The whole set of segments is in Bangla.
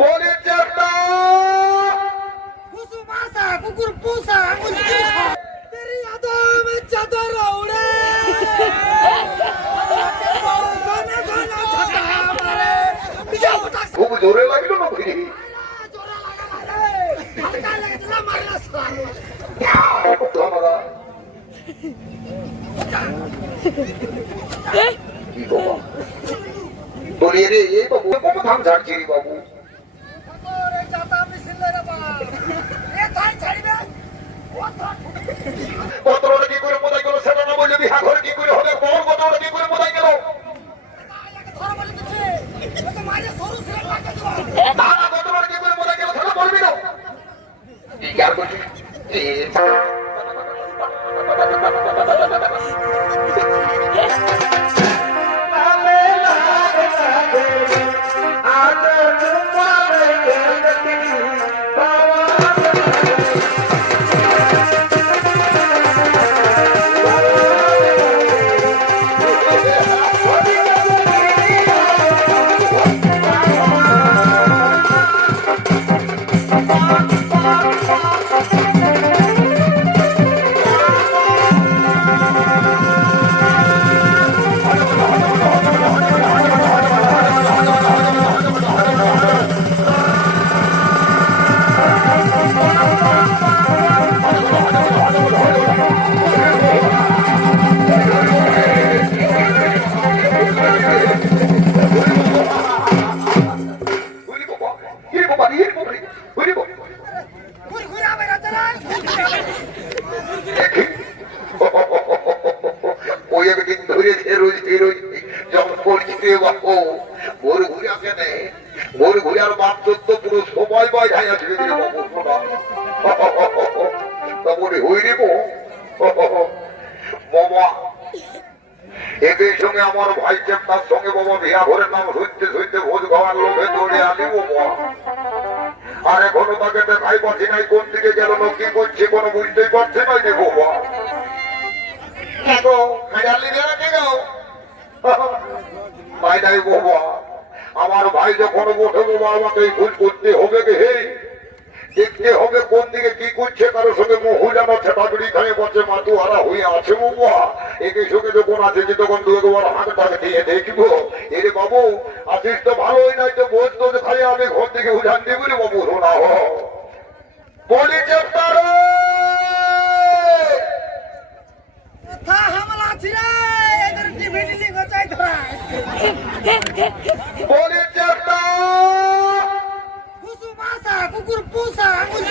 বলি চেষ্টা कुसुमासा कुकुर पूसा अंगुल तेरी यादों में चादर उड़े गाना गाना छटा मारे बिजा उठा খুব জোরে লাগলো না ভাই जोरा लगा रे हल्का लगे चला मारना साला ধন্যবাদ কি বাবা বলি রে এই বাবু কোন ধান ঝাড়ছি রে বাবু रे जाता मिसिल रे बा ए थाई छाड़बे কতটা কি করে মোদাই গেল সেটা না বললে বিহা ঘরে কি করে হবে বল কতটা কি করে মোদাই গেল ধর বলি দিছে ও তো মারে সরু সিরে পাকে দিবা না না কতটা কি করে মোদাই গেল সেটা বলবি না কি আর করছিস घुर घुरा मेरा चला ওই একদিন ধরেছে রোজ রোজ যখন পরিচিত বাপু ভোর ঘুরে আসে নেই ভোর ঘুরে আর বাপ তো পুরো সময় বয় ধাই আছে বাবু তারপরে হই রে বাবা এদের সঙ্গে আমার ভাই চেপ্তার সঙ্গে বাবা বিয়া ঘরের নাম শুনতে শুনতে ভোজ খাওয়ার লোভে দৌড়ে আনি বাবা আর এখনো তাকে দেখাই পাচ্ছি নাই কোন দিকে গেল না কি করছে কোনো বুঝতেই পারছে না যে বাবা আমার ভাই যখন ওঠে বাবা আমাকে ভুল করতে হবে গে হে দেখতে হবে কোন দিকে কি করছে কারোর সঙ্গে মহিলানো ছেটাগুড়ি খাই বলছে মাতু হারা হয়ে আছে বাবা একে সঙ্গে যখন আছে যে তখন দু একবার হাতটাকে দিয়ে দেখবো এরে বাবু আসিস তো ভালোই নাই তো বোঝ তো খাই আমি ঘর থেকে উঠান দিব রে বাবু শোনা হ বলি চেষ্টা था हमला छिरे इधर टीवी लिंग होचाई धरा বলি চেষ্টা कुसुमासा कुकुर पूसा अंगुल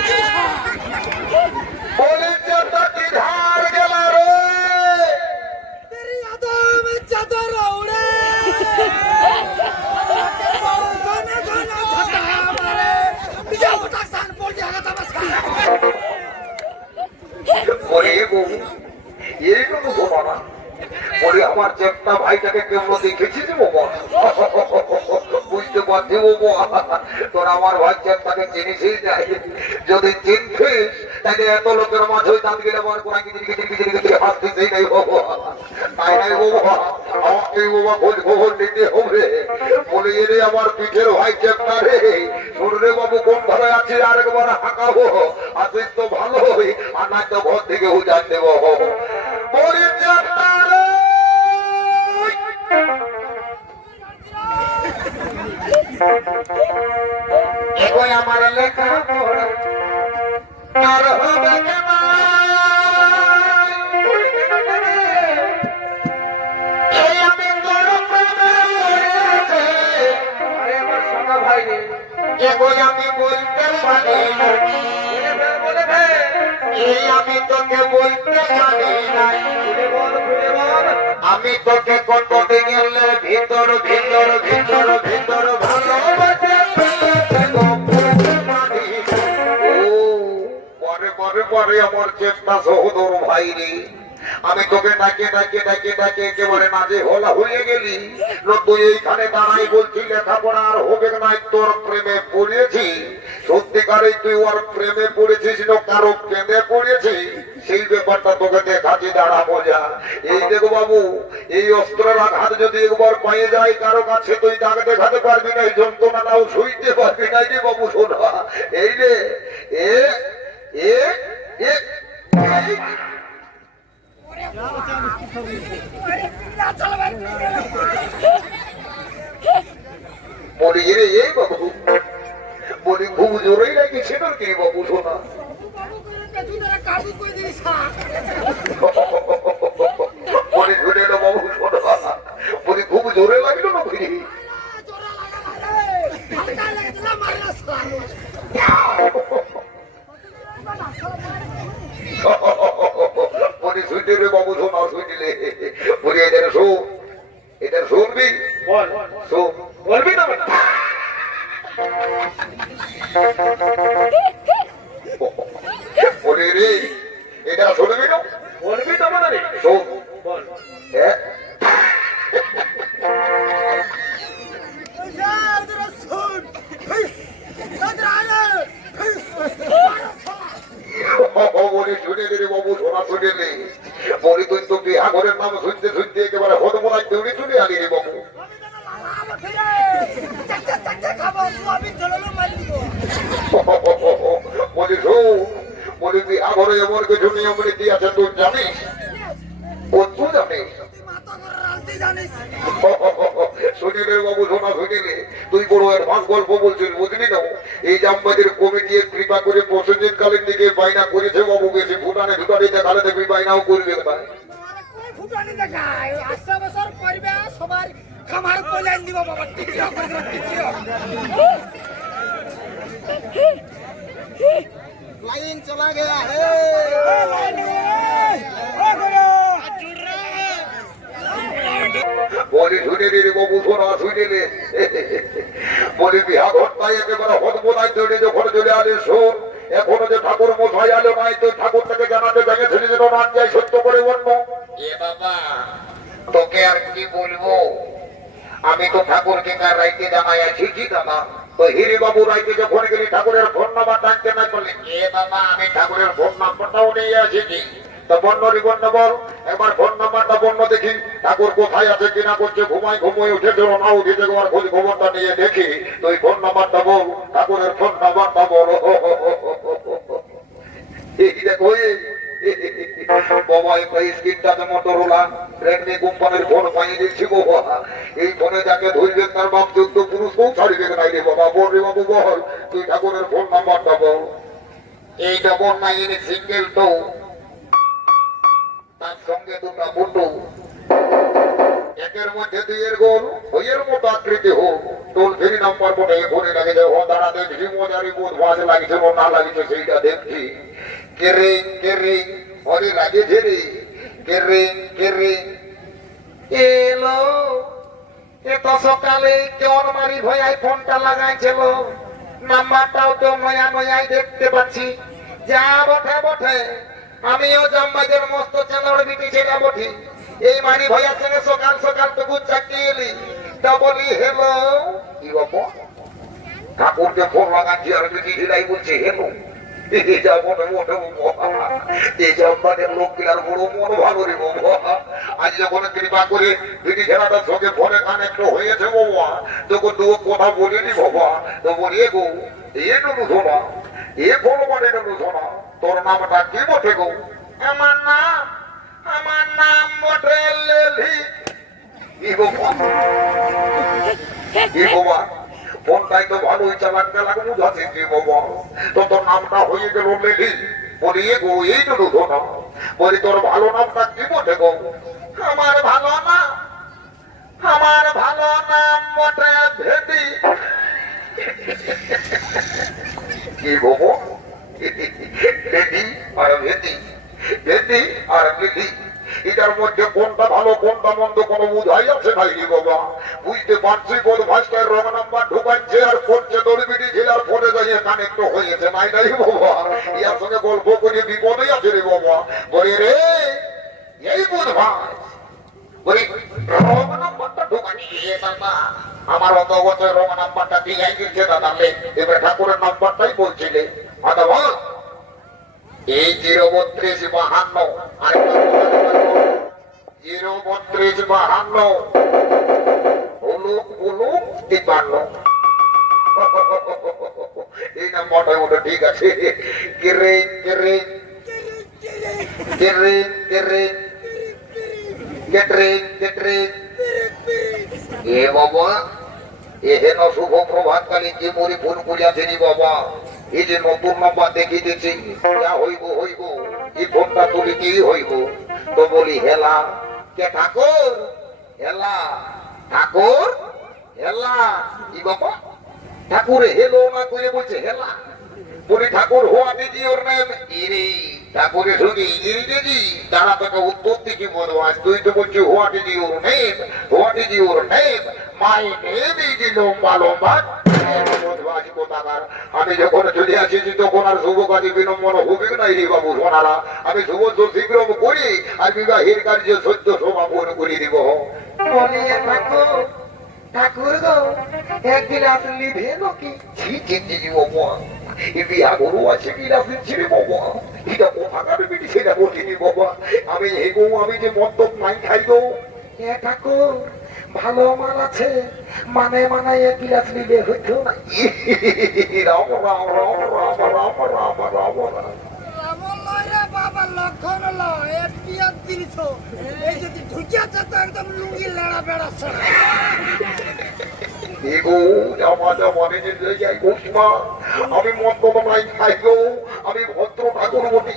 বলি চেষ্টা কি ধার গেল রে तेरी यादों में चादर उड़े गाना गाना छटा मारे बिजा उठा सान पड़ जाएगा तमस्का ওরে বউ এই কোনো ঘটনা ওরে আমার চেপ্তা ভাইটাকে কেমন দেখেছিস বাবা বুঝতে পারছি বাবা তোর আমার ভাই চেপ্তাকে চিনিসই যায় যদি চিনতিস তাহলে এত লোকের মাঝে ওই দাঁত গেলে আমার কোনা কিছু হাসতেই নাই বাবা তাই নাই বাবা আমাকে বাবা খোঁজ খবর নিতে হবে বলে এরে আমার পিঠের ভাই চেপ্তা রে শুনরে বাবু কোন ঘরে আছে আরেকবার হাঁকাবো আসিস তো ভালো হই আর না তো ঘর থেকে উজান দেবো বলি চেপ্তা রে এগোয় আমার লেখা পড়া আর হবে আমি তোর ভাই রে এগোয় আমি বলতে পারি আমি তোকে বলতে পারি আমি তোকে কত গেলে ভিতর ভিতর ভিতর ভিতর ভালোবাসে পরে পরে পরে আমার চেষ্টা সহোদর ভাই রে আমি তোকে ডাকে ডাকে ডাকে ডাকে একেবারে নাজে হলা হয়ে গেলি তুই এইখানে দাঁড়াই বলছি লেখাপড়া আর হবে না তোর প্রেমে পড়েছি সত্যিকারে তুই ওর প্রেমে পড়েছিস না কারো প্রেমে পড়েছি সেই ব্যাপারটা তোকে দেখাচ্ছি, দাঁড়া মজা। এই দেখো বাবু, এই অস্ত্রের আঘাত যদি একবার পায়ে যায় কারো কাছে, তুই দাগ দেখাতে পারবি না, এই যন্ত্রণাটাও সইতে পারবি না রে বাবু। শোনা, এই রে এ এ এ বলি রে এই বাবু, বলি খুব জোরেই লাগছে না কি বাবু? শোনা, বলি ধরে এলো বাবু। শোনা, বলি খুব জোরে লাগলো না বুঝি? বলি শুইতে রে বাবু। শোনা, শুইলে বলি এদের শোন, এটা শুনবি? শোন, বলবি না? বলি রে এটা শুনবি না? বলবি তো মানে শোন। হ্যাঁ, বলি শুনে রে বাবু। শোনা, শুনে রে বলি, তুই তো বিহাঘরের নাম শুনতে শুনতে একেবারে হতমলাই দৌড়ে চলে আলি রে বাবু। বলি শোন, বলি বিহাঘরে এমন কিছু নিয়ম নীতি আছে তুই জানিস? তুই জানিস? শুনিলে বাবু। শোনা, শুনিলে তুই বড় অ্যাডভান্স গল্প বলছিস, বুঝলি না? এই জামবাদের কমিটি কৃপা করে প্রসেনজিৎ কালের দিকে বায়না করেছে বাবু, বেশি ভুটানে ঢুকানি দেখালে দেখবি বায়নাও করবে না। লাইন চলা গেয়া হে। বলি শুনে রে বাবু। শোনা, শুনিলে বলি বিহাঘরটাই একেবারে হতমলাই দৌড়ে যখন চলে আলে। শোন, এখনো যে ঠাকুর মশাই আলো নাই, তো ঠাকুরটাকে জানাতে ভেঙেছিলি যেন মান যায় সত্য করে বন্য। এ বাবা, তোকে আর কি বলবো, আমি তো ঠাকুরকে কার রাইতে জানাই আছি। জি দাদা, তো হিরি বাবু রাইতে যখন গেলি ঠাকুরের ফোন নাম্বার টানতে না করলে, এ বাবা আমি ঠাকুরের ফোন নাম্বারটাও নিয়ে আসিনি। তো বন্যরি বন্য বল, একবার ফোন নাম্বারটা বন্য দেখি, ঠাকুর কোথায় আছে কিনা করছে, ঘুমোয় উঠেছে না উঠেছে, একবার খোঁজ খবরটা নিয়ে দেখি। তো এই ফোন নাম্বারটা বল, ঠাকুরের ফোন নাম্বারটা বল। এই দেখো বাবা, একটা স্ক্রিনটাতে মোটরোলা রেডমি কোম্পানির ফোন পাইয়ে দিচ্ছি বাবা। এই ফোনে যাকে ধরবে তার বাপ 14 পুরুষকেও ছাড়বে নাই রে বাবা। বল রে বাবু, বল তুই ঠাকুরের ফোন নাম্বারটা বল। এইটা বল না, এনে সিঙ্গেল তো, তার সঙ্গে দুটা বুটু, একের মধ্যে দুইয়ের গোল, ওইয়ের মতো আকৃতি হোক। টোল ফ্রি নাম্বার বলে ফোনে লাগে যে ও দাঁড়া দেখছি, মজারি বোধ ভাজ লাগছে না লাগছে সেইটা দেখছি। কেরিং কেরিং হরে লাগেছে রে, কেরিং কেরিং এলো। এত সকালে কেমন মারি ভয় ফোনটা লাগাইছিল, নাম্বারটাও তো নয়া নয়াই দেখতে পাচ্ছি। যা বটে বটে, আমিও জাম্বাইদের মস্ত চ্যানেল বিটি ছেলে বটি। এই মারি ভয়ার সঙ্গে সকাল সকাল তো গুড চাকরি এলি, তা বলি হেলো। কি বাবা, ঠাকুরকে ফোন লাগাচ্ছি আর বিটি ছেলাই বলছে হেলো। আজ যখন কৃপা করে বিটি ছেলেটার সঙ্গে ফোনে কানেক্ট হয়েছে বাবা, তখন দু কথা বলিনি বাবা। তো বলি গো, এ নুনু শোনা, এ ফোন মানে নুনু শোনা, তোর নামটা কি বটে গো? আমার নাম বটে লেলি। কি বাবা, ফোনটাই তো ভালোই চালাতে লাগে বুঝাচ্ছে কি বাবা, তো তোর নামটা হয়ে গেল লেলি। বলি গো, এই নুনু শোনা, বলি তোর ভালো নামটা কি বটে গো? আমার ভালো নাম বটে ভেদি। কি বাবা, ভেদি আর ভেদি, ভেদি আর ভেদি, এটার মধ্যে কোনটা ভালো কোনটা মন্দ কোনো বুঝাই আছে নাই রে বাবা। বুঝতে পারছি বোধ ভাষায় রং নাম্বার ঢুকাচ্ছে আর করছে দড়িবিটি ঝিলার ফোনে যাইয়ে কানেক্ট হয়েছে নাই নাই বাবা। ইয়ার সঙ্গে গল্প করে বিপদে আছে রে বাবা। বলি রে এই বুধ ভাই, বলি রং নাম্বারটা ঢুকাচ্ছি বাবা। আমার অত বছর রং নাম্বারটা দিয়ে দিচ্ছে দাদা। এবার ঠাকুরের নাম্বারটাই বলছিলে আদা বল। এই 03252 03252 হলুক হলুক 53 এই নাম্বারটা ওটা ঠিক আছে গিরিং গিরিং গিরিং গিরিং গেটরিং গেটরিং এ বাবা এহেন শুভ প্রভাতকালী যে মরি ফোন করিয়াছেনি বাবা এই যে নতুন নাম্বার দেখিতেছি যা হইব হইব এই ফোনটা তুলিতেই হইব তো বলি হেলা কে ঠাকুর হেলা ঠাকুর হেলা কি বাবা ঠাকুর হেলো না করে বলছে হেলা বলি ঠাকুর হোয়াট ইজ ইওর নেম ইরি ঠাকুরের সঙ্গে ইংরেজি তারা তোকে উত্তর দিকে বলো আজ তুই তো বলছি what is your name what is your name my name is লম্বা লম্বা আমি যখন চলে আসিছি তখন আর শুভ কাজে বিলম্বন হবে না রে বাবু সোনারা আমি শুভ তো শীঘ্র করি আর বিবাহের কার্য সদ্য সমাপন করে দিব বলি ঠাকুর ঠাকুর গো একদিন আসলি ভেনো কি ছি চিন্তি বাবা এই বিয়া গরু আছে কি না ছিড়ে বাবা এটা কোথাকার বিটি সেটা বলিনি বাবা আমি হেগো আমি যে মদ্যপ নাই খাই গো ঠাকুর ভালো মাল আছে মানে মানে এক গিলাস নিলে হইতো না রাম রাম রাম রাম রাম রাম রাম রাম বাবা লক্ষণ লো এ পিয়াজ দিছ এই যদি ঢুকিয়াছে তো একদম লুঙ্গি লেড়া বেড়াচ্ছে এগো জামা জামা নিজে যাই ঘোষমা আমি মদ্যপ নাই খাই গো আমি ভদ্র ঠাকুর বটি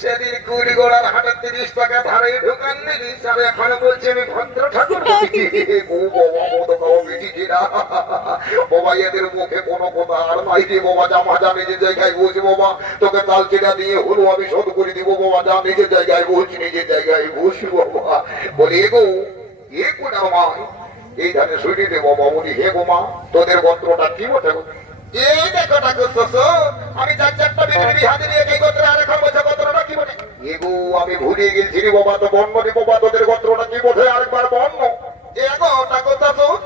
সেদিন কুড়ি গোড়ার হাটে 30 টাকা ধারে ঢুকান দিলি স্যার এখন বলছে আমি ভদ্র ঠাকুর বাবা এদের মুখে কোনো কথা আর নাই রে বাবা জামা যা নিজের জায়গায় বলছি বাবা তোকে তাল চেরা দিয়ে হলো আমি শোধ করে দিব বাবা যা নিজের জায়গায় বলছি নিজের জায়গায় বসি বাবা বলে এগো এ কোনা মা এই ধারে শুনে দে বাবা বলি হে গো মা তোদের গোত্রটা কি বটে গো এই দেখো ঠাকুর শ্বশুর আমি 4-4টা বিয়ের বিহা দিয়ে এই গোত্র আর এখন বলছে গোত্রটা কি বটে এগো আমি ভুলে গেছি রে বাবা তো বর্ণ রে বাবা তোদের গোত্রটা কি বটে আরেকবার বর্ণ এগো ঠাকুর শ্বশুর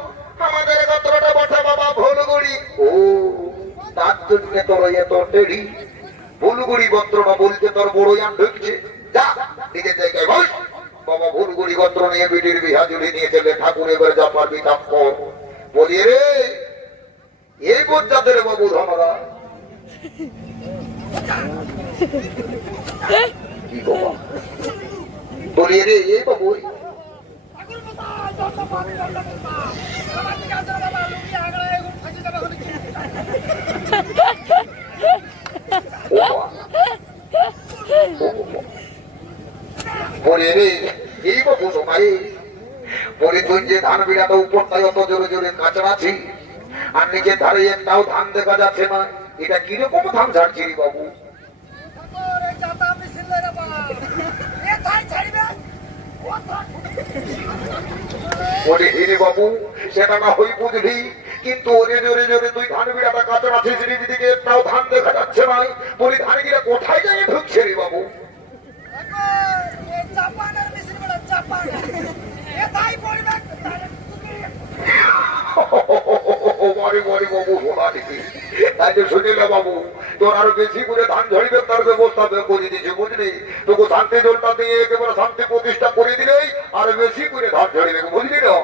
আমাদের গোত্রটা বটে বাবা ভুলগুড়ি ও তার জন্য তোর এত দেরি ভুলগুড়ি গোত্রটা বলতে তোর বড় জান ঢুকছে যা নিজের জায়গায় বস বাবা ভুলগুড়ি গোত্র নিয়ে বিটির বিহা জুড়ে নিয়ে চলে ঠাকুর এবার যা পারবি কাম কর বলি রে এই বজ্জাদের বাবু ধনরা কি বাবা বলি রে এই বাবু বলি রে এই বাবু সবাই বলি তুই যে ধান বিড়াটা উপরটাই অত জোরে জোরে কাঁচড়াছি আর নিজের ধারে একটাও ধান দেখা যাচ্ছে না এটা কিরকম ধান ঝাড়ছি রে বাবু বলে হিরে বাবু সেটা না হই বুঝলি কিন্তু ওরে জোরে জোরে তুই ধান বিড়াটা কাঁচড়াছিস দিকে একটাও ধান দেখা যাচ্ছে না বলি ধান গিরা কোথায় যাই ঢুকছে রে বাবু বাবু তোর আরো বেশি করে ধান ঝরিবে তার ব্যবস্থা করে দিয়েছে বুঝলি তোকে শান্তি জলটা দিয়ে একেবারে শান্তি প্রতিষ্ঠা করে দিলেই আরো বেশি করে ধান ঝরিবে বুঝলি না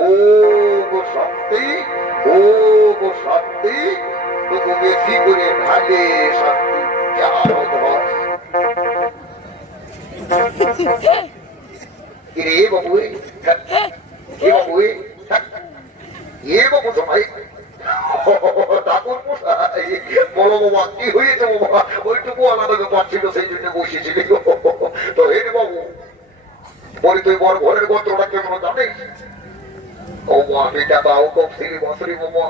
ও গো শান্তি ও গো শান্তি তোকে বেশি করে ঢালে শান্তি এ বাবু এ বাবু এ বাবু সবাই ঠাকুর বলো বাবা কি হয়েছে বাবা ওইটুকু আলাদা ব্যাপার ছিল সেই জন্য বসেছিলি তো হে বাবু বলি তুই বড় ঘরের গোত্রটা কেমন জানিস ও এটা তো আউট অফ সিলি বছরই বাবা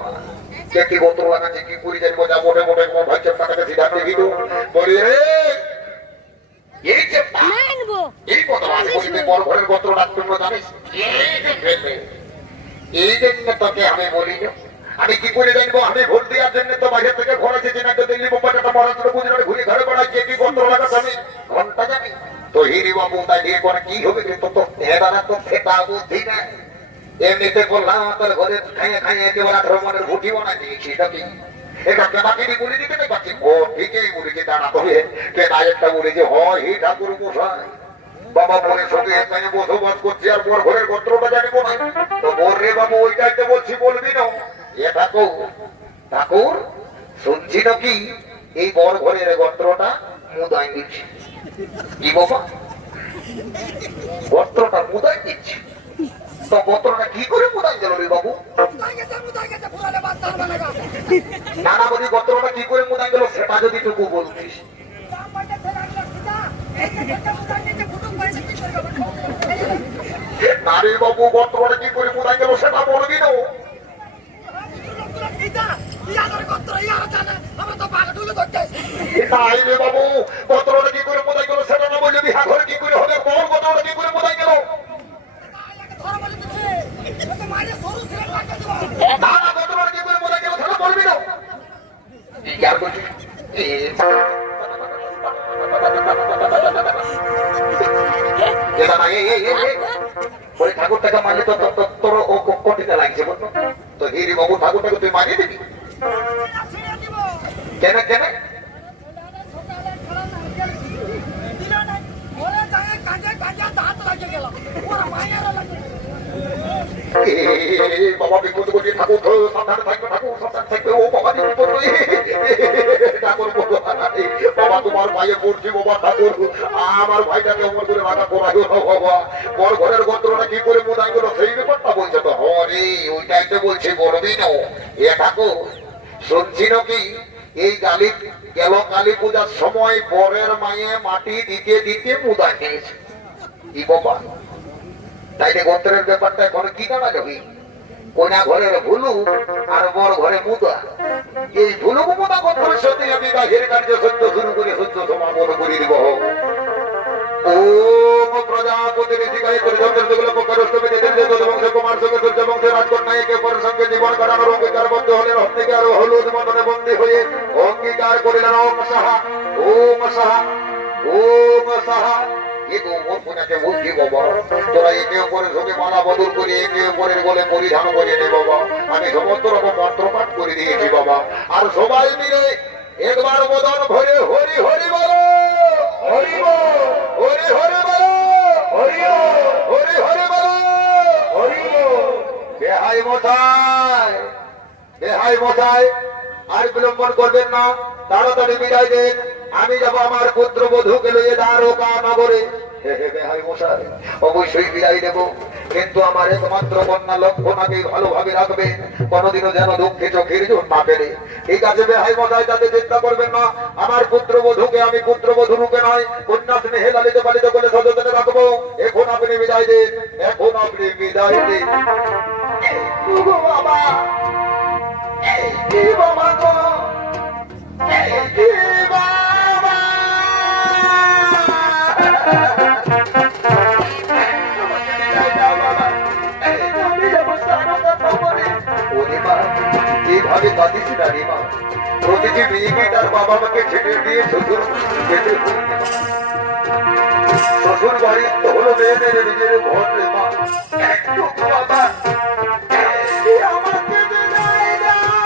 কে কি গোত্র লাগাচ্ছে কি করে জানবো যা মোটে মোটে তোমার ভাই টাকাকে সিদ্ধান্ত দিল বলি রে এই যে এই কথা বলি তুই বড় ঘরের গোত্রটা কেমন জানিস এই জন্য তোকে আমি বলি আমি কি করে জানবো আমি ভোট দেওয়ার জন্য তো বাইরে থেকে ঘর এসেছি না তো দিল্লি মুম্বাইটা মহারাষ্ট্র গুজরাট ঘুরে ঘরে বেড়াচ্ছি কি গোত্র লাগাচ্ছে আমি ঘন্টা জানি তো হিরি বাবু তাই দিয়ে করে কি হবে কিন্তু তো এবারে তো সেটা বুদ্ধি না এমনিতে বললাম তোর ঘরে খাইয়ে খাইয়ে একেবারে ভ্রমণের ভুটি বানা দিয়েছি এটা কি এটা কেনাকিনি বলে দিতে নেই পাচ্ছি ও ঠিকই বলেছে দাঁড়া তবে কেনা একটা বলেছে হয় হে ঠাকুর মশাই বাবা বোনের সঙ্গে এখানে বসবাস করছি আর বর ঘরের গোত্রটা জানিব না তো বর রে বাবু ওইটাইতে বলছি বলবি না এ ঠাকুর ঠাকুর শুনছি নাকি এই বর ঘরের গোত্রটা মুদাই দিচ্ছে কি বাবা গোত্রটা মুদাই দিচ্ছে তো গোত্রটা কি করে মুদাই গেল রে বাবু নানা বলি গোত্রটা কি করে মুদাই গেল সেটা যদি টুকু বলতিস নারী বাবু গোত্রটা কি করে মুদাই গেল সেটা বলবি না নাই রে বাবু গোত্রটা কি করে মুদাই গেল সেটা না বললে বিহা ঘরে কি করে হবে কোন গোত্রটা কি করে মুদাই গেল না না গোত্রটা কি করে মুদাই গেল সেটা বলবি না ইয়ার বলছি ওই ঠাকুরটাকে মানলে তো তোর কঠিতে লাগছে বলতো তো হিরি বাবু ঠাকুরটাকে তুই মানিয়ে দিবি কেন কেন বাবা বিপদ করছে ঠাকুর সাবধানে থাকবে ঠাকুর সাবধানে থাকবে ও বাবা বিপদ ঠাকুর বাবা তোমার ভাইয়ে পড়ছি বাবা ঠাকুর আমার ভাইটাকে অমর করে রাখা করাইও না বাবা বড় ঘরের গোত্রটা কি করে মোদাই গেল সেই ব্যাপারটা বলছে তো হরে ওইটাই তো বলছি বলবি না এ ঠাকুর শুনছি নাকি এই কালী গেল কালী পূজার সময় বরের মায়ে মাটি দিতে দিতে মুদাই নিয়েছে কি বাবা তাইলে গোত্রের ব্যাপারটা এখন কি জানা যাবে কোনা ঘরের ভুলু আর বড় ঘরে মুদা এই ভুলু মুদা গোত্রের সাথে আমি বাহির কার্য সত্য শুরু করে সত্য সমাপন করে দিব ওম প্রজাপতি ঋষিকায় পরিচন্দ্র যুগল পক্ষরষ্টমী দেবী বংশ কুমার সঙ্গে সূর্য বংশের রাজকন্যাকে পরের সঙ্গে জীবন কাটানোর অঙ্গীকারবদ্ধ হলেন অগ্নিকার ও হলুদ মন্ডলে বন্দী হয়ে অঙ্গীকার করিলেন ওম সাহা ওম সাহা ওম সাহা তোরা একে উপরে সঙ্গে মালা বদল করে একে উপরের বলে পরিধান করে নে বাবা আমি সমস্ত রকম মন্ত্রপাঠ করে দিয়েছি বাবা আর সবাই মিলে একবার বদন ভরে হরি হরি বলো হরি হরি হরি বলো হরি হরি হরি বলো হরি বেহাই মশাই বেহাই মশাই আর বিলম্বন করবেন না তাড়াতাড়ি বিদায় দেন আমি যাবো আমার পুত্র বধূকে লইয়ে দ্বারকা নগরে অবশ্যই বিদায় দেবো কিন্তু আমার একমাত্র কন্যা লক্ষণাকে ভালোভাবে রাখবে কোনোদিনও যেন দুঃখে চোখের জোর না পেলে ঠিক আছে বেহাই মশাই তাতে চিন্তা করবেন না আমার পুত্র বধূকে আমি পুত্র বধূ রূপে নয় কন্যা স্নেহে লালিত পালিত করে সযত্নে রাখবো এখন আপনি বিদায় দেন এখন আপনি বিদায় দেন বাবা বাবা গো এইভাবে কাঁদিস না রে মা প্রতিটি মেয়েকে তার বাবা মাকে ছেড়ে দিয়ে শ্বশুর যেতে শ্বশুর বাড়ি হলো মেয়েদের নিজের ঘর রে মা বাবা আমাকে বিদায় দাও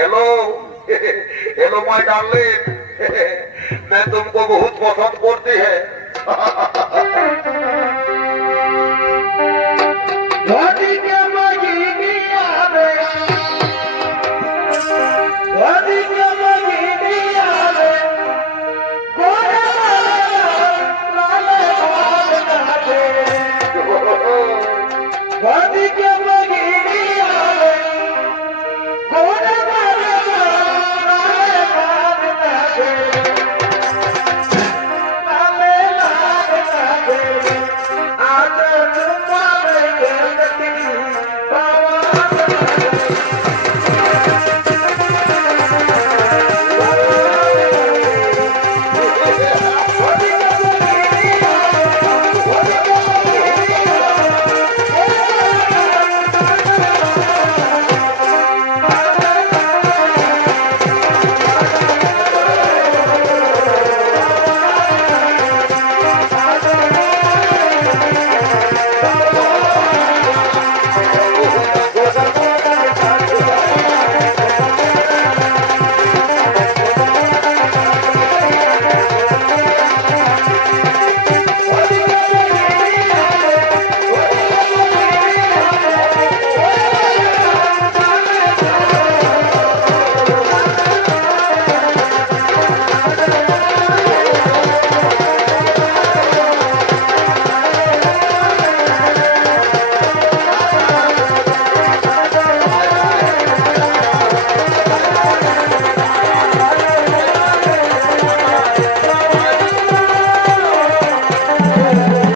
हेलो हेलो माय डार्लिंग मैं तुमको बहुत पसंद करती है